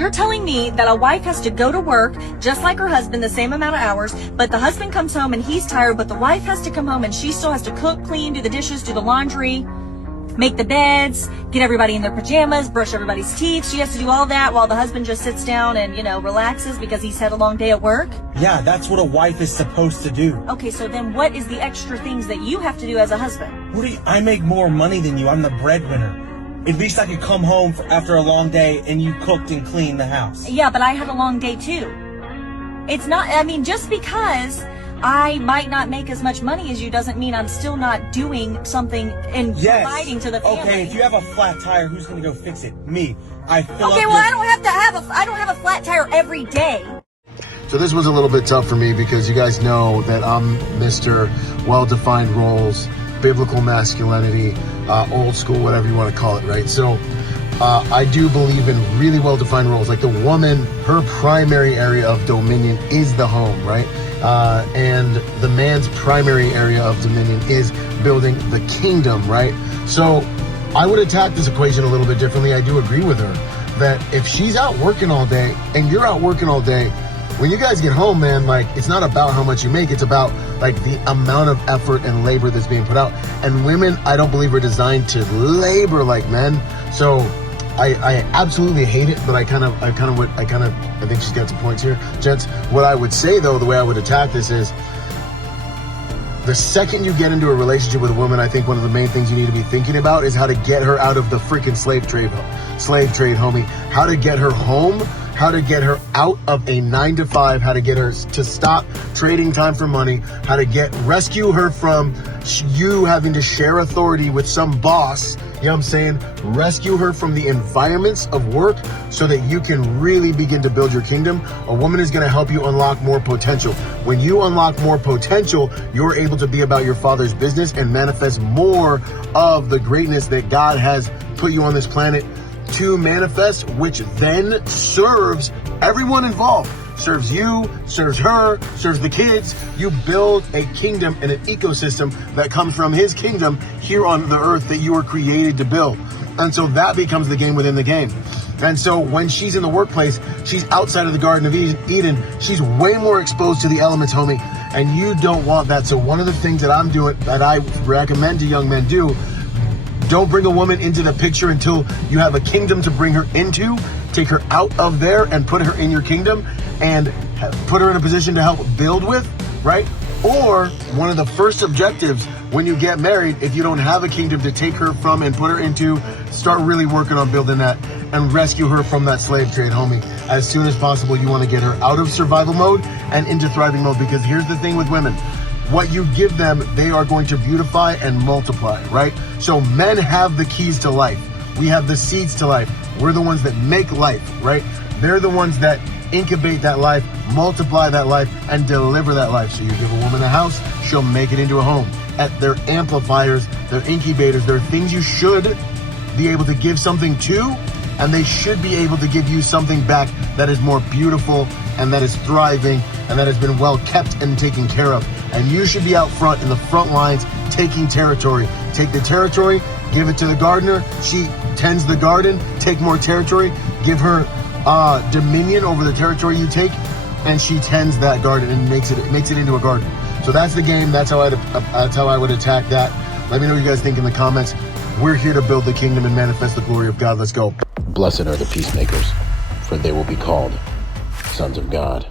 you're telling me that a wife has to go to work just like her husband, the same amount of hours, but the husband comes home and he's tired, but the wife has to come home and she still has to cook, clean, do the dishes, do the laundry, make the beds, get everybody in their pajamas, brush everybody's teeth. She has to do all that while the husband just sits down and, relaxes because he's had a long day at work? Yeah, that's what a wife is supposed to do. Okay, so then what is the extra things that you have to do as a husband? I make more money than you. I'm the breadwinner. At least I could come home after a long day and you cooked and cleaned the house. Yeah, but I had a long day too. It's not, just because I might not make as much money as you doesn't mean I'm still not doing something and providing to the family. Okay, if you have a flat tire, who's gonna go fix it? Me. I don't have a flat tire every day. So this was a little bit tough for me because you guys know that I'm Mr. Well-defined roles, biblical masculinity, old school, whatever you want to call it, right? So I do believe in really well-defined roles. Like the woman, her primary area of dominion is the home, right? And the man's primary area of dominion is building the kingdom, right? So I would attack this equation a little bit differently. I do agree with her that if she's out working all day and you're out working all day, when you guys get home, man, like it's not about how much you make, it's about like the amount of effort and labor that's being put out. And women, I don't believe are designed to labor like men. So I absolutely hate it, but I think she's got some points here. Gents, what I would say though, the way I would attack this is the second you get into a relationship with a woman, I think one of the main things you need to be thinking about is how to get her out of the freaking slave trade, homie. How to get her home, how to get her out of a 9-to-5, how to get her to stop trading time for money, how to rescue her from you having to share authority with some boss. You know what I'm saying? Rescue her from the environments of work so that you can really begin to build your kingdom. A woman is going to help you unlock more potential. When you unlock more potential, you're able to be about your Father's business and manifest more of the greatness that God has put you on this planet to manifest, which then serves everyone involved. Serves you, serves her, serves the kids. You build a kingdom and an ecosystem that comes from his kingdom here on the earth that you were created to build. And so that becomes the game within the game. And so when she's in the workplace, she's outside of the Garden of Eden. She's way more exposed to the elements, homie. And you don't want that. So one of the things that I'm doing, that I recommend to young men do, don't bring a woman into the picture until you have a kingdom to bring her into. Take her out of there and put her in your kingdom and put her in a position to help build with, right? Or one of the first objectives when you get married, if you don't have a kingdom to take her from and put her into, start really working on building that and rescue her from that slave trade, homie. As soon as possible, you want to get her out of survival mode and into thriving mode, because here's the thing with women. What you give them, they are going to beautify and multiply, right? So men have the keys to life. We have the seeds to life. We're the ones that make life, right? They're the ones that incubate that life, multiply that life, and deliver that life. So you give a woman a house, she'll make it into a home. They're amplifiers, they're incubators, they're things you should be able to give something to, and they should be able to give you something back that is more beautiful and that is thriving and that has been well kept and taken care of. And you should be out front in the front lines taking territory. Take the territory, give it to the gardener. She tends the garden. Take more territory. Give her dominion over the territory you take, and she tends that garden and makes it into a garden. So that's the game. That's how I would attack that. Let me know what you guys think in the comments. We're here to build the kingdom and manifest the glory of God. Let's go. Blessed are the peacemakers, for they will be called sons of God.